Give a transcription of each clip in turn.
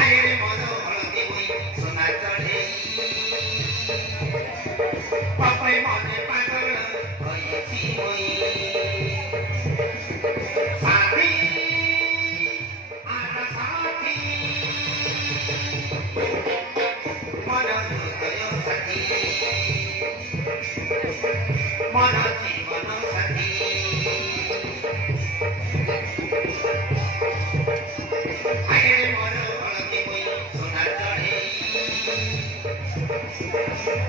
आईरे मन हळदी होई सोना चढे पापै मने पागल भएछि होई साथी आज साथी मन हृदय साथी मन जीवन साथी आईरे मन हळदी होई सोना चढे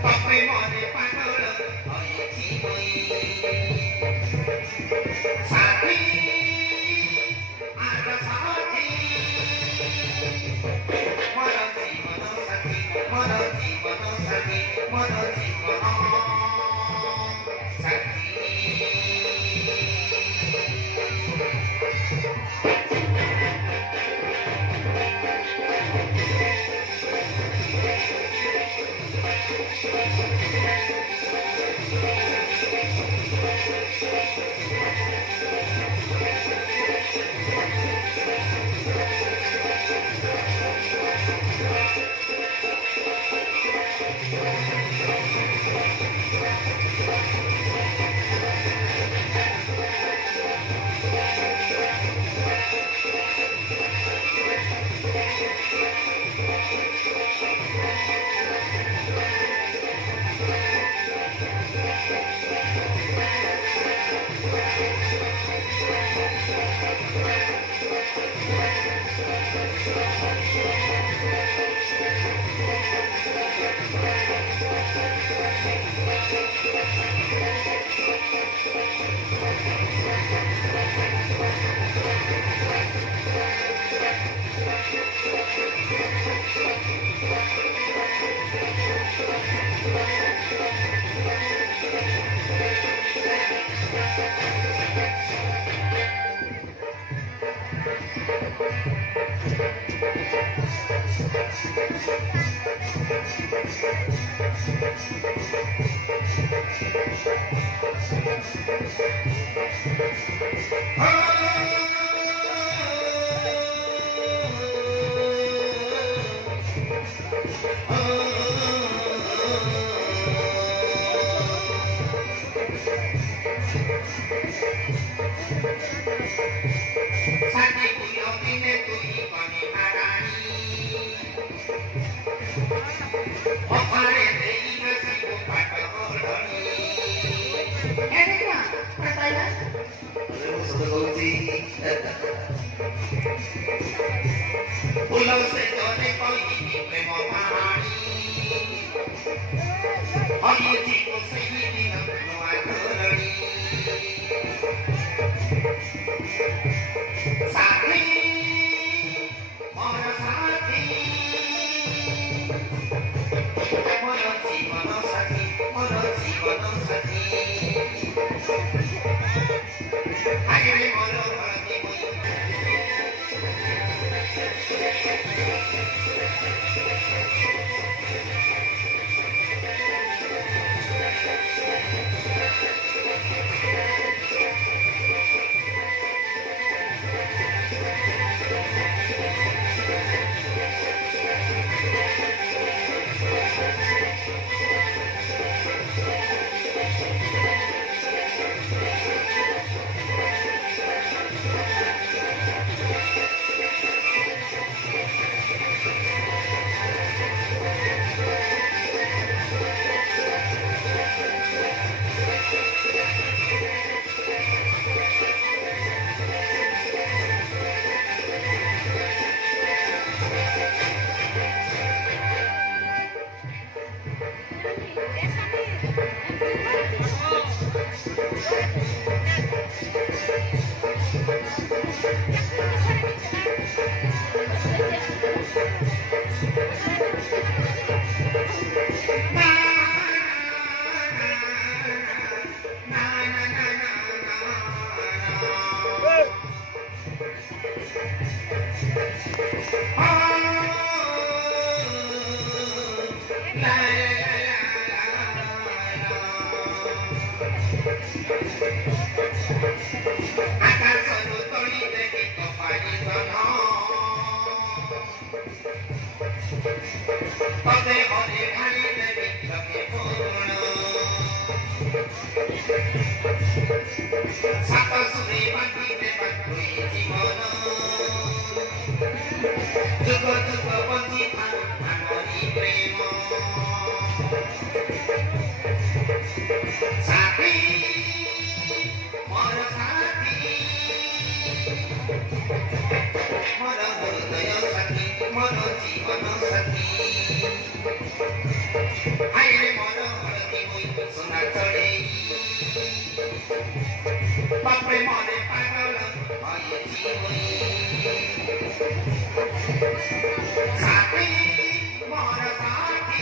पापै मने पागल भएछि होई साथी आज साथी मन जीवन साथी मन जीवन साथी मन जीवन साथी साथी कुयो दिने तुई पनि नारायणी अपारे देई नसीको पाटो ढनी एने क्या बताया अरे वो सब गौजी फूलों से जोने कोई प्रेम कहानी और ये जीवो से ही दिन नुआ धरणी साथी मोर साथी मोर जीवन साथी मोर जीवन साथी आईरे मन हळदी होई आकाशहरू तोडिँदै गीतको पानी छ ତତେ ହରେ ଭାରି ଦେବି ଲକେ ପୂରଣ ସାତ ସୁରେ ବାନ୍ଧି ଦେବା ତୁଇ ଜୀବନ ଯୁଗ ଯୁଗ ବଞ୍ଚିଥା ଆମରି ପ୍ରେମ ସାଥୀ ମୋର ସାଥୀ ମୋର ହୃଦୟ ସାଥୀ ମୋର ଜୀବନ ସାଥୀ ହାଇରେ ମୋର ହଳଦୀ ହୋଇ ସୁନା ଚଢ଼େଇ ବାପରେ ମନେ ପାଗଳ ହୋଇଛି ହୋଇ ସାଥୀ ମୋର ସାଥୀ